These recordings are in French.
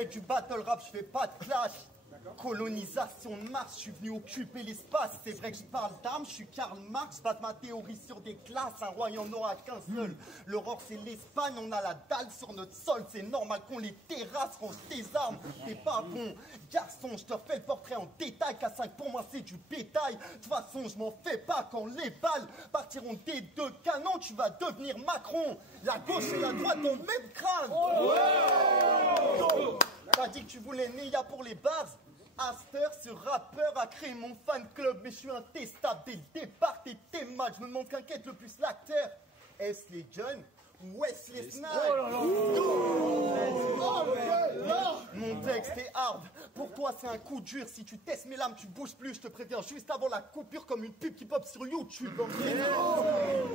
fais du battle rap, je fais pas de clash. Colonisation de Mars, je suis venu occuper l'espace. C'est vrai que je parle d'armes, je suis Karl Marx. Base ma théorie sur des classes, un roi il n'y en aura qu'un seul. L'aurore c'est l'Espagne, on a la dalle sur notre sol. C'est normal qu'on les terrasse, range tes armes. T'es pas bon, garçon, je te refais le portrait en détail. K5 pour moi c'est du bétail. De toute façon je m'en fais pas quand les balles partiront des deux canons. Tu vas devenir Macron. La gauche et la droite ont le même crâne. T'as dit que tu voulais Neya pour les bars. Aster, ce rappeur a créé mon fan club, mais je suis intestable dès le départ. T'es mal, je me demande qu'inquiète le plus l'acteur. Est-ce les jeunes ou est-ce les snipes? Mon texte est hard. Pour toi, c'est un coup dur. Si tu testes mes lames, tu bouges plus. Je te préviens juste avant la coupure, comme une pub qui pop sur YouTube.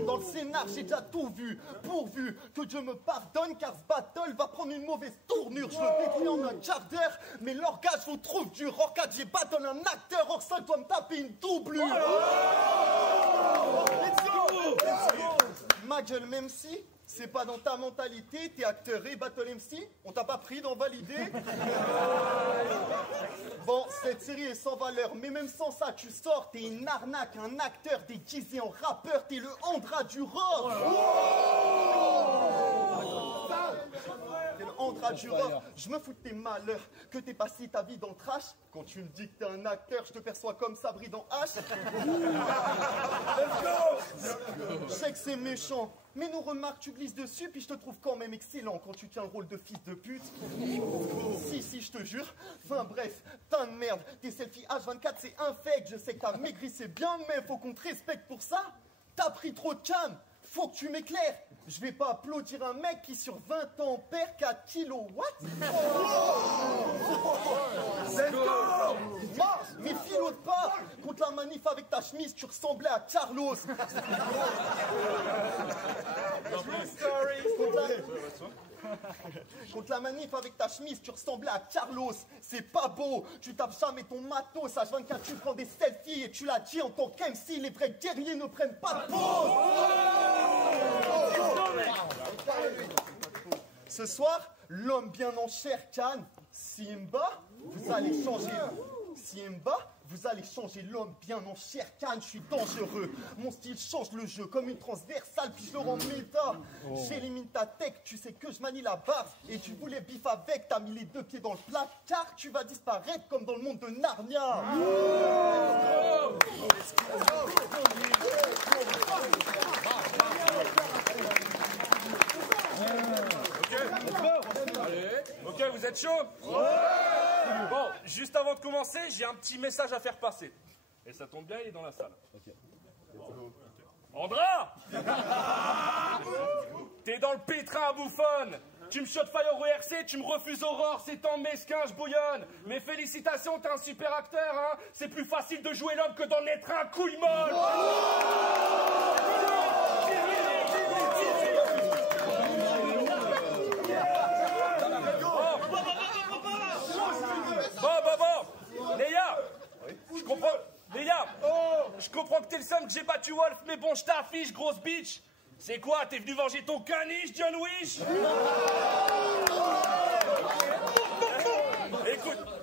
Dans le scénar, j'ai déjà tout vu. Pourvu que Dieu me pardonne, car ce battle va prendre une mauvaise tournure. Je le décris en un quart d'heure, mais l'orgage vous trouve dur. Or 4, j'ai battle un acteur. Or 5 doit me taper une doublure. Ma gueule, même si c'est pas dans ta mentalité, t'es acteur et battle MC, on t'a pas pris d'en valider. Bon, cette série est sans valeur, mais même sans ça, tu sors, t'es une arnaque, un acteur déguisé en rappeur, t'es le Andra du rock. T'es le Andra du rock. Je me fous de tes malheurs, que t'aies passé ta vie dans le trash. Quand tu me dis que t'es un acteur, je te perçois comme Sabri dans H. Je sais que c'est méchant, mais nos remarques, tu glisses dessus, puis je te trouve quand même excellent quand tu tiens le rôle de fils de pute. Si, je te jure. Enfin bref, t'as de merde. Tes selfies H24, c'est infect. Je sais que t'as maigri, c'est bien, mais faut qu'on te respecte pour ça. T'as pris trop de cam. Faut que tu m'éclaires. Je vais pas applaudir un mec qui sur 20 ans perd 4 kilos. What? Mais filote pas. Contre la manif avec ta chemise, tu ressemblais à Carlos. Contre la manif avec ta chemise, tu ressemblais à Carlos. C'est pas beau. Tu tapes jamais ton matos. H24, tu prends des selfies et tu l'as dit en tant qu'MC. Les vrais guerriers ne prennent pas de pause. Ce soir, l'homme bien en chair canne. Simba, vous allez changer. Simba, vous allez changer l'homme bien en chair canne. Je suis dangereux. Mon style change le jeu comme une transversale, puis je le rends méta. J'élimine ta tech, tu sais que je manie la barre. Et tu voulais bif avec, t'as mis les deux pieds dans le plat, car tu vas disparaître comme dans le monde de Narnia. Ok, vous êtes chaud? Bon, juste avant de commencer, j'ai un petit message à faire passer. Et ça tombe bien, il est dans la salle. Andra! T'es dans le pétrin à bouffonne. Tu me shot fire au RC, tu me refuses Aurore, c'est tant mesquin, je bouillonne. Mais félicitations, t'es un super acteur, hein. C'est plus facile de jouer l'homme que d'en être un couille molle. Bon. Neya, je comprends que t'es le seul que j'ai battu Wolf, mais bon, je t'affiche, grosse bitch. C'est quoi, t'es venu venger ton caniche, John Wish?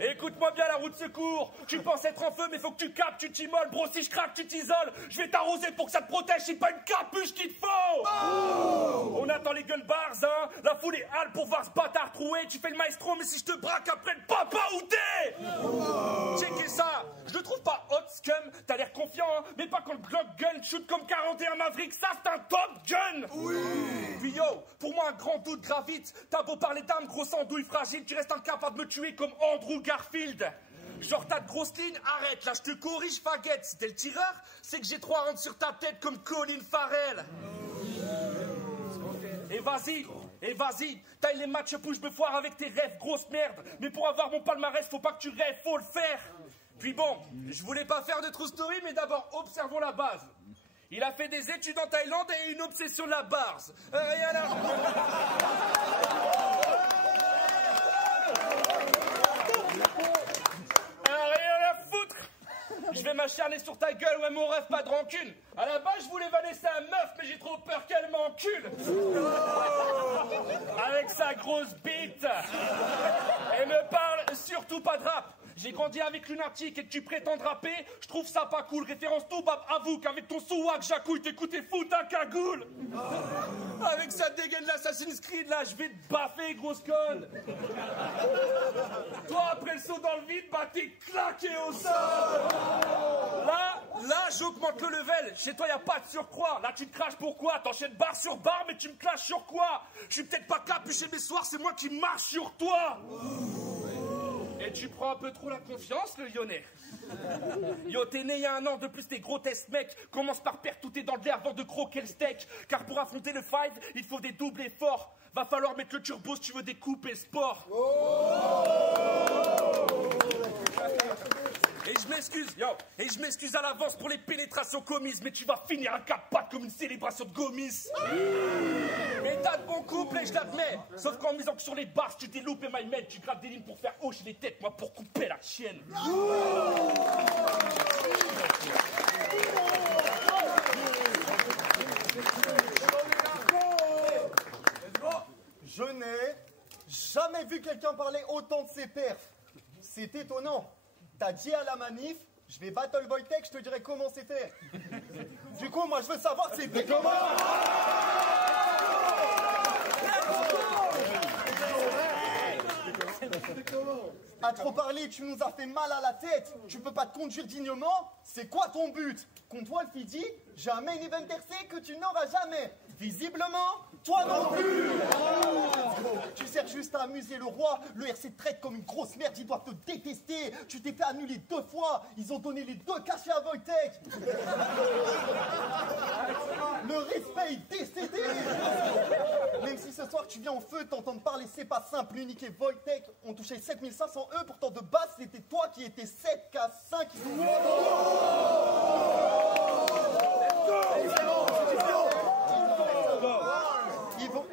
Écoute-moi bien, la roue de secours. Tu penses être en feu, mais faut que tu capes, tu t'immoles. Bro, si je craque, tu t'isoles. Je vais t'arroser pour que ça te protège, c'est pas une capuche qu'il te faut. On attend les gun bars, hein. La foule est hale pour voir ce bâtard troué. Tu fais le maestro, mais si je te braque après le papa où t'es. Checkez ça. Je le trouve pas hot, scum. T'as l'air confiant, hein. Mais pas quand le Glock gun shoot comme 41 Maverick. Ça, c'est un top gun. Oui. Puis yo, pour moi, un grand doute gravite. T'as beau parler d'âme, grosse andouille fragile. Tu restes incapable de me tuer comme Andrew Garfield. Genre t'as de grosses lignes, arrête, là je te corrige, faguette. Si t'es le tireur, c'est que j'ai 3 rounds sur ta tête comme Colin Farrell. Et vas-y, taille les matchs push me foire avec tes rêves, grosse merde. Mais pour avoir mon palmarès, faut pas que tu rêves, faut le faire. Puis bon, je voulais pas faire de true story, mais d'abord observons la base. Il a fait des études en Thaïlande et une obsession de la bars. Rien à... Rien à foutre. Je vais m'acharner sur ta gueule, ouais mon rêve, pas de rancune. À la base, je voulais vanner sa meuf, mais j'ai trop peur qu'elle m'encule. Avec sa grosse bite. Et me parle surtout pas de rap. J'ai grandi avec lunatique et que tu prétends draper, je trouve ça pas cool. Référence tout, bab, avoue qu'avec ton souak, j'accouille, t'écoutes et fous ta cagoule. Avec sa dégaine de l'Assassin's Creed, là, je vais te baffer, grosse conne. Toi, après le saut dans le vide, bah t'es claqué au sol. Là, j'augmente le level. Chez toi, y a pas de surcroît. Là, tu te craches pourquoi? T'enchaînes barre sur barre, mais tu me clashes sur quoi? Je suis peut-être pas capuché mes soirs, c'est moi qui marche sur toi. Et tu prends un peu trop la confiance, le lyonnais. Yo, t'es né il y a 1 an, de plus t'es gros test, mec. Commence par perdre tout tes dans le lait avant de croquer le steak. Car pour affronter le five, il faut des doubles efforts. Va falloir mettre le turbo si tu veux découper sport. Et je m'excuse, et je m'excuse à l'avance pour les pénétrations commises, mais tu vas finir à 4 pattes comme une célébration de Gomis. Mais t'as de bons couples et je l'admets. Sauf qu'en misant que sur les bars, tu t'es loupé my man, tu grattes des lignes pour faire hocher les têtes, moi pour couper la chienne. Je n'ai jamais vu quelqu'un parler autant de ses perfs. C'est étonnant. T'as dit à la manif, je vais battle Wojtek, je te dirai comment c'était. Du coup, moi, je veux savoir c'était comment. À trop parler, tu nous as fait mal à la tête. Tu peux pas te conduire dignement. C'est quoi ton but? Qu'on toi le Fidi, j'ai un main event RC que tu n'auras jamais. Visiblement, toi non plus. Tu sers juste à amuser le roi. Le RC te traite comme une grosse merde, ils doivent te détester. Tu t'es fait annuler 2 fois. Ils ont donné les 2 cachets à Wojtek. Le respect est décédé. Même si ce soir tu viens en feu, t'entends parler, c'est pas simple. L'unique et Wojtek ont touché 7500 E. Pourtant de base, c'était toi qui étais 7K5.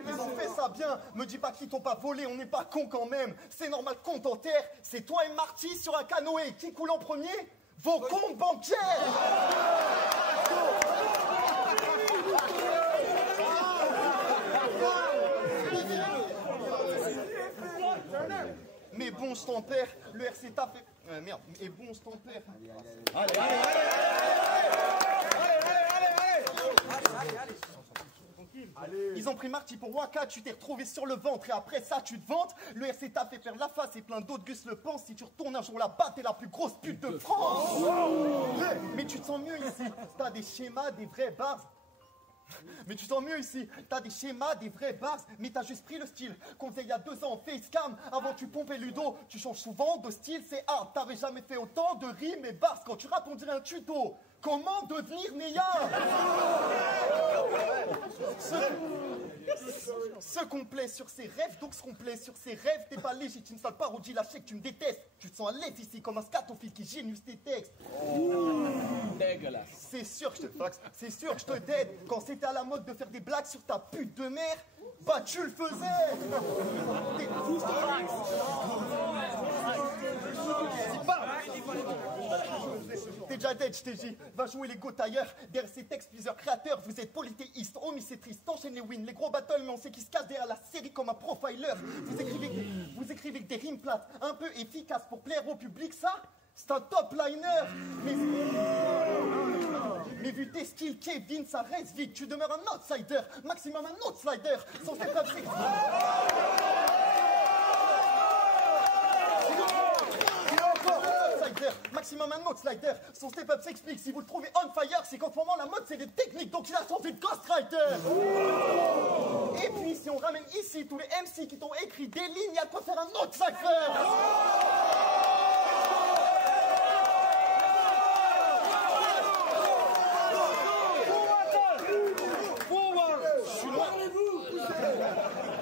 Ils ont fait ça bien. Me dis pas qu'ils t'ont pas volé, on n'est pas con quand même. C'est normal qu'on t'enterre. C'est toi et Marty sur un canoë. Qui coule en premier? Vos comptes bancaires. Mais bon, je t'en perds. Le RC t'a fait... merde. Mais bon, je t'en perds. Allez. Ils ont pris Marty pour Waka, tu t'es retrouvé sur le ventre et après ça tu te vantes. Le RC t'a fait faire la face et plein d'autres Gus le pensent. Si tu retournes un jour là-bas, t'es la plus grosse pute de France. Mais tu te sens mieux ici. T'as des schémas, des vrais bars. Mais tu sens mieux ici, t'as des schémas, des vrais bars, mais t'as juste pris le style qu'on faisait il y a 2 ans en facecam. Avant tu pompais Ludo, tu changes souvent de style, c'est hard. T'avais jamais fait autant de rimes et bars. Quand tu rappes on dirait un tuto. Comment devenir meilleur? Ce complet sur ses rêves, donc ce complet sur ses rêves, t'es pas légitime, sale parodie, lâché que tu me détestes. Tu te sens à l'aise ici comme un scatophile qui génuse tes textes. Dégueulasse. C'est sûr que je te dead. Quand c'était à la mode de faire des blagues sur ta pute de mère, bah tu le faisais. T'es déjà dead, je t'ai dit. Va jouer les go ailleurs. Derrière ces textes, plusieurs créateurs. Vous êtes polythéistes. Oh, mais c'est triste. T'enchaînes les wins, les gros battles, mais on sait qui se cache derrière la série comme un profiler. Vous écrivez que des rimes plates, un peu efficaces pour plaire au public, ça, c'est un top liner. Mais vu tes skills, Kevin, ça reste vite. Tu demeures un outsider, maximum un outsider. Sans cette maximum un outsider. Son step-up s'explique. Si vous le trouvez on fire, c'est qu'en ce moment la mode c'est des techniques, donc il a changé de ghostwriter. Et puis si on ramène ici tous les MC qui t'ont écrit des lignes, il y a de quoi faire un autre cypher.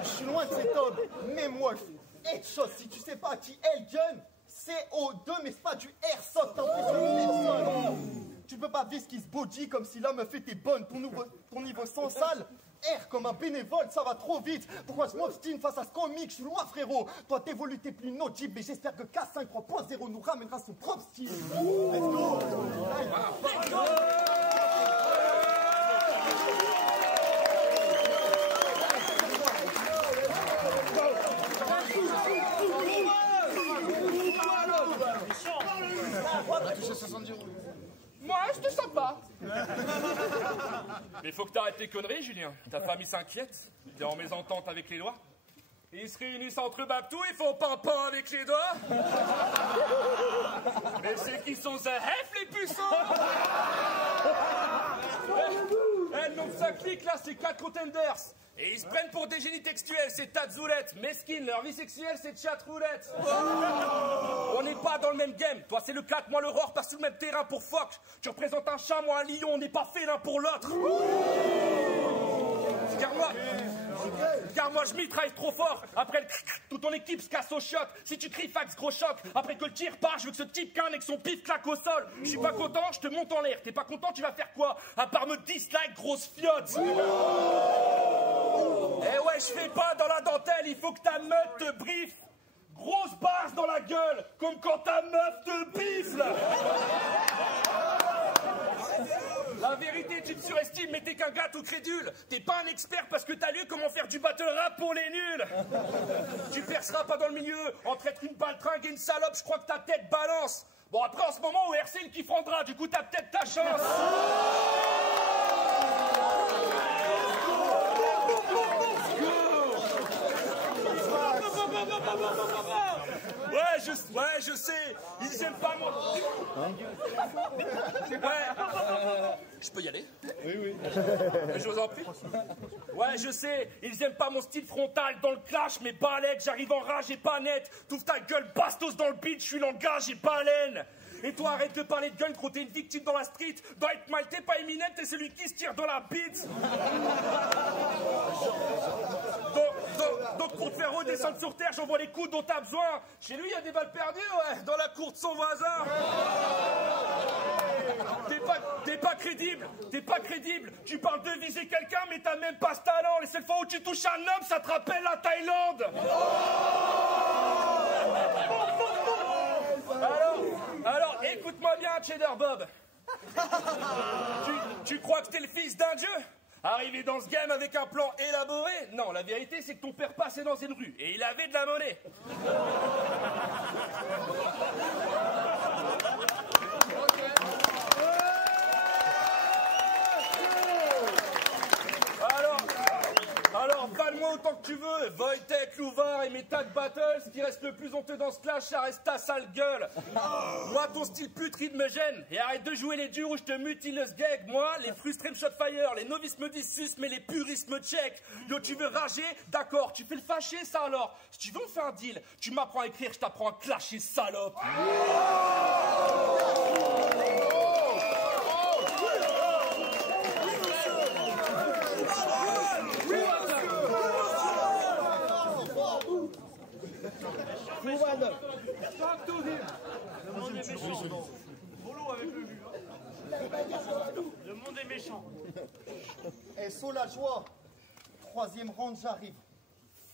Je suis loin de cet homme. Même Wolf, headshot, si tu sais pas qui est le gun, c'est O2, mais c'est pas du airsoft, t'as l'impression de personne. Tu peux pas ce body comme si la meuf était bonne. Ton niveau sans sale. R comme un bénévole, ça va trop vite. Pourquoi je m'obstine face à ce comique? Je suis loin, frérot. Toi, t'évolues, t'es plus notable. Mais j'espère que K5 3.0 nous ramènera son propre style. Let's go. Let's go. Moi, c'était sympa. Mais faut que t'arrêtes tes conneries, Julien. Ta famille s'inquiète. T'es en mésentente avec les lois. Ils se réunissent entre Babtou, ils font pimpin avec les doigts. Mais c'est qui sont Zahef, les puceaux. Le nom de sa clique, là, c'est 4 contenders. Et ils se prennent pour des génies textuels, c'est Tadzoulet. Mesquine, leur vie sexuelle, c'est chatroulette. On n'est pas dans le même game. Toi, c'est le 4, moi l'Aurore, passe sur le même terrain pour Foc. Tu représentes un chat, moi un lion, on n'est pas fait l'un pour l'autre. Car moi je mitraille trop fort. Après le toute ton équipe se casse au shot. Si tu cries fax gros choc, après que le tir part, je veux que ce type canne et que son pif claque au sol. Je suis pas content, je te monte en l'air. T'es pas content, tu vas faire quoi? À part me dislike, grosse fiotte. Eh ouais, je fais pas dans la dentelle, il faut que ta meute te briefe. Grosse barre dans la gueule, comme quand ta meuf te bifle. La vérité, tu te surestimes, mais t'es qu'un gars tout crédule. T'es pas un expert parce que t'as lu comment faire du battle rap pour les nuls. Tu perceras pas dans le milieu. Entre être une baltringue et une salope, je crois que ta tête balance. Bon, après, en ce moment, au RC, le kiff rendra. Du coup, t'as peut-être ta chance. Ouais, je sais. Ils aiment pas mon... Ouais. Je peux y aller? Oui. Je vous en prie. Ouais, je sais. Ils aiment pas mon style frontal dans le clash, mais pas à l'aide. J'arrive en rage et pas net. T'ouvres ta gueule, bastos dans le beat. Je suis langage et pas laine. Et toi, arrête de parler de gun, gros, t'es une victime dans la street. Doit être mal, t'es pas Eminem, t'es celui qui se tire dans la bite. Donc pour te faire redescendre sur terre, j'envoie les coups dont t'as besoin. Chez lui, il y a des balles perdues, ouais, dans la cour de son voisin. T'es pas crédible. Tu parles de viser quelqu'un, mais t'as même pas ce talent. Les seules fois où tu touches un homme, ça te rappelle la Thaïlande. Alors, écoute-moi bien, Cheddar Bob. Tu crois que t'es le fils d'un dieu? Arrivé dans ce game avec un plan élaboré? Non, la vérité, c'est que ton père passait dans une rue et il avait de la monnaie. Alors, balle-moi autant que tu veux, Wojtek, Louvar et mes tag battles. Ce qui reste le plus honteux dans ce clash, ça reste ta sale gueule. Moi, ton style putride me gêne. Et arrête de jouer les durs où je te mutile ce gag. Moi, les frustrés me shot fire, les novices me disent sus, mais les puristes me check. Yo, tu veux rager? D'accord, tu fais le fâché, ça alors. Si tu veux, on fait un deal. Tu m'apprends à écrire, je t'apprends à clasher, salope. Le monde est méchant. Et sur la joie, 3e round, j'arrive.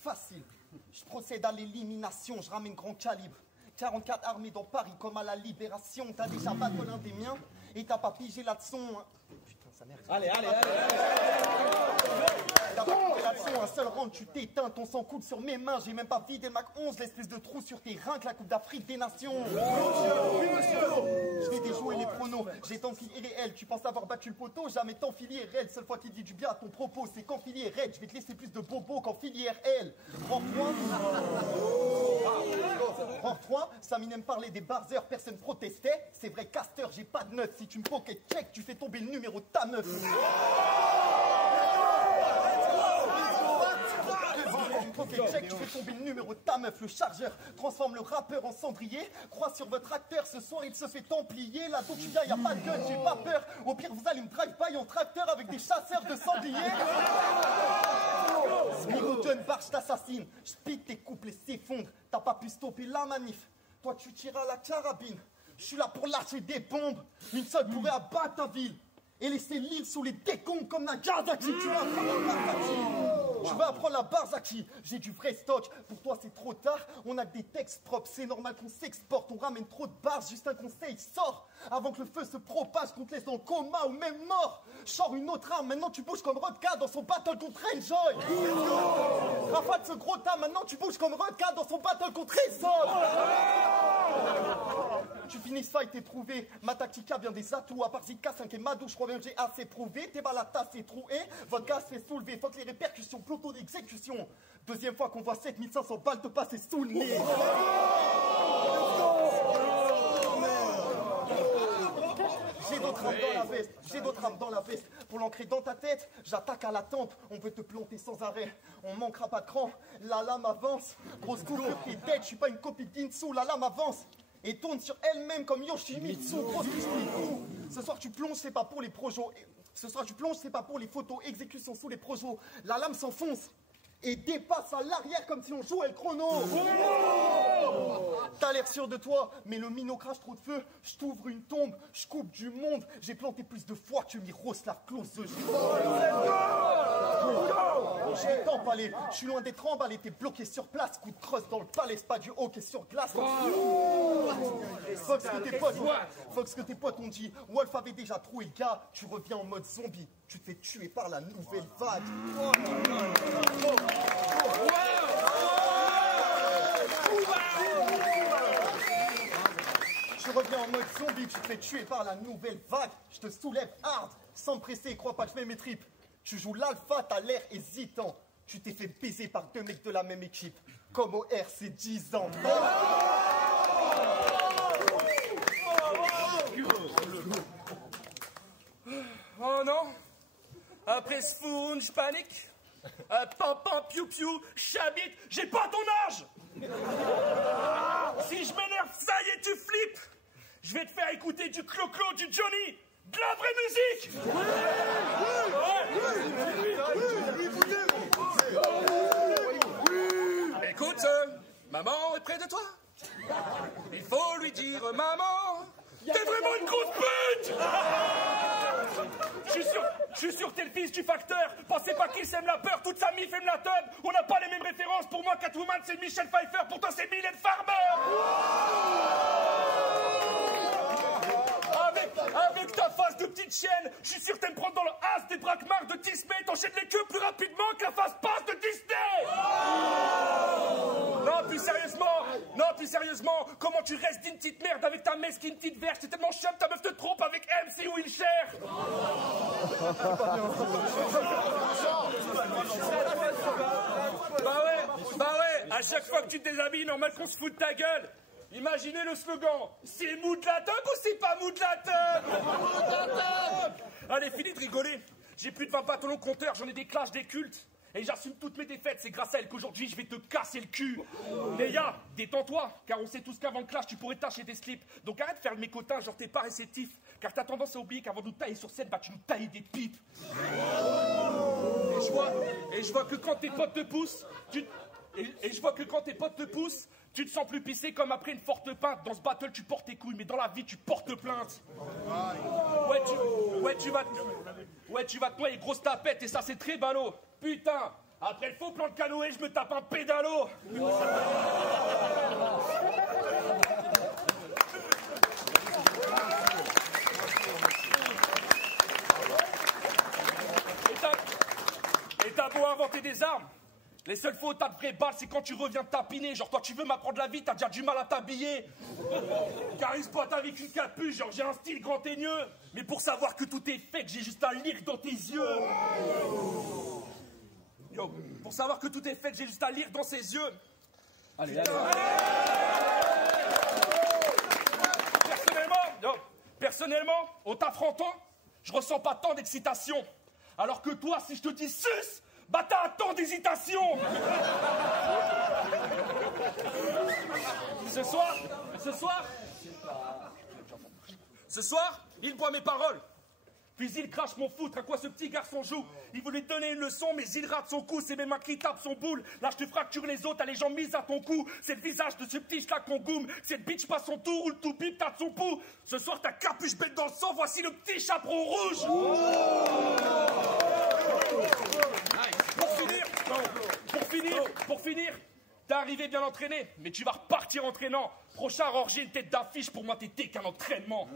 Facile. Je procède à l'élimination, je ramène grand calibre. 44 armées dans Paris comme à la Libération. T'as déjà battu l'un des miens et t'as pas pigé la leçon. Putain, sa mère. Allez. T'as pas pigé la leçon, un seul round, tu t'éteins. Ton sang coule sur mes mains. J'ai même pas vidé Mac 11, l'espèce de trou sur tes reins que la Coupe d'Afrique des Nations. Oui, monsieur. Je vais déjouer les pronos. J'ai tant filier réel. Tu penses avoir battu le poteau? Jamais tant filier réel. Seule fois qu'il dit du bien à ton propos, c'est quand filier raide. Je vais te laisser plus de bobos qu'en filière L. En 3, Saminem parlait des barzers, personne protestait. C'est vrai, Caster, j'ai pas de neuf. Si tu me pocket check, tu fais tomber le numéro de ta meuf. Pocket check, tu fais tomber le numéro de ta meuf. Le chargeur transforme le rappeur en cendrier. Crois sur votre acteur, ce soir il se fait templier. Là d'où tu viens, y'a pas de gun, j'ai pas peur. Au pire, vous allez me drive-by en tracteur avec des chasseurs de sangliers. Smigo John Barge t'assassine. Je pique tes couples et s'effondre. T'as pas pu stopper la manif. Toi tu tires à la carabine. Je suis là pour lâcher des bombes. Une seule pourrait abattre ta ville et laisser l'île sous les décombres comme Nagasaki. Tu vas apprendre la Barzaki. Tu vas apprendre la Barzaki. J'ai du vrai stock. Pour toi, c'est trop tard. On a que des textes propres. C'est normal qu'on s'exporte. On ramène trop de bars. Juste un conseil, sors avant que le feu se propage, qu'on te laisse dans le coma ou même mort. Sors une autre arme. Maintenant, tu bouges comme Rodka dans son battle contre Enjoy. Rafale ce gros tas. Maintenant, tu bouges comme Rodka dans son battle contre Ezol. Tu finis ce fight éprouvé. Ma tactica vient des atouts. À part Zika, 5 et Madou, je crois bien que j'ai assez prouvé. Tes balles à tasse c'est troué. Votre gaz fait soulever. Faut que les répercussions, peloton d'exécution. Deuxième fois qu'on voit 7500 balles te passer sous le nez. J'ai d'autres armes dans la veste, j'ai d'autres armes dans la veste. Pour l'ancrer dans ta tête, j'attaque à la tempe. On peut te planter sans arrêt, on manquera pas de cran. La lame avance, grosse coupure qui est tête. Je suis pas une copie d'Insu, la lame avance et tourne sur elle-même comme Yoshimitsu. Grosse Yoshimitsu. Ce soir tu plonges, c'est pas pour les projos. Ce soir tu plonges, c'est pas pour les photos. Exécution sous les projos. La lame s'enfonce et dépasse à l'arrière comme si on jouait le chrono. T'as l'air sûr de toi, mais le minot crache trop de feu. Je t'ouvre une tombe, je coupe du monde. J'ai planté plus de fois que Miroslav Klose. J'ai tant palais, je suis loin d'être emballé. T'es bloqué sur place, coup de crosse dans le palais. C'est pas du hockey sur glace. Fox que tes potes ont dit. Wolf avait déjà trouvé le gars. Tu reviens en mode zombie. Tu te fais tuer par la nouvelle vague. Tu reviens en mode zombie, tu te fais tuer par la nouvelle vague. Je te soulève hard, sans me presser, crois pas que je mets mes tripes. Tu joues l'alpha, t'as l'air hésitant. Tu t'es fait baiser par 2 mecs de la même équipe. Comme au RC 10 ans. Oh non. Après ce fourn, je panique. Pam pam piou piou, j'habite, j'ai pas ton âge. Si je m'énerve, ça y est, tu flippes. Je vais te faire écouter du Clo-Clo, du Johnny, de la vraie musique. Écoute, maman est près de toi. Il faut lui dire, maman, t'es vraiment une grosse pute. Je suis sûr que t'es le fils du facteur. Pensez pas qu'il sème la peur, toute sa mif aime la teub. On n'a pas les mêmes références. Pour moi, Catwoman, c'est Michelle Pfeiffer. Pour toi, c'est Mylène Farmer. Avec ta face de petite chienne, je suis sûr que t'aimes prendre dans le as des braquemars de Disney. T'enchaînes les queues plus rapidement que la face passe de Disney. Non, plus sérieusement, comment tu restes d'une petite merde avec ta mesquine petite verge? C'est tellement chum, ta meuf te trompe avec MC Wilshire. Bah ouais, à chaque fois que tu te déshabilles, normal qu'on se fout de ta gueule. Imaginez le slogan, c'est mou de la teub ou c'est pas mou de la teub? Allez, fini de rigoler. J'ai plus de 20 bâtons au compteur, j'en ai des clashs, des cultes. Et j'assume toutes mes défaites, c'est grâce à elle qu'aujourd'hui je vais te casser le cul. Léa, détends-toi, car on sait tous qu'avant le clash tu pourrais tâcher tes slips. Donc arrête de faire le mécotin, genre t'es pas réceptif. Car t'as tendance à oublier qu'avant de nous tailler sur scène, bah tu nous tailles des pipes. Et je vois que quand tes potes te poussent, tu te sens plus pissé comme après une forte pinte. Dans ce battle, tu portes tes couilles, mais dans la vie, tu portes plainte. Tu vas te noyer, grosse tapette, et ça, c'est très ballot. Putain, après le faux plan de canoë, je me tape un pédalo. Et t'as beau inventer des armes. Les seules fois où t'as de vraies balles, c'est quand tu reviens de tapiner. Genre, toi, tu veux m'apprendre la vie, t'as déjà du mal à t'habiller. Charisme-toi avec une capuche, genre, j'ai un style grand teigneux. Mais pour savoir que tout est fake, j'ai juste à lire dans tes yeux. Yo, pour savoir que tout est fake, j'ai juste à lire dans ses yeux. Allez. Personnellement, en t'affrontant, je ressens pas tant d'excitation. Alors que toi, si je te dis sus, bah t'as un temps d'hésitation. Ce soir, il boit mes paroles. Puis il crache mon foutre, à quoi ce petit garçon joue. Il voulait donner une leçon, mais il rate son coup. C'est mes mains qui tapent son boule. Là, je te fracture les os, t'as les jambes mises à ton cou. C'est le visage de ce petit schlag qu'on goume. C'est le bitch passe son tour ou le tout bip, t'as de son pouls. Ce soir, ta capuche bête dans le sang, voici le petit chaperon rouge. Pour finir, t'es arrivé bien entraîné, mais tu vas repartir entraînant. Prochain Rorgé, une tête d'affiche, pour moi t'étais qu'un entraînement.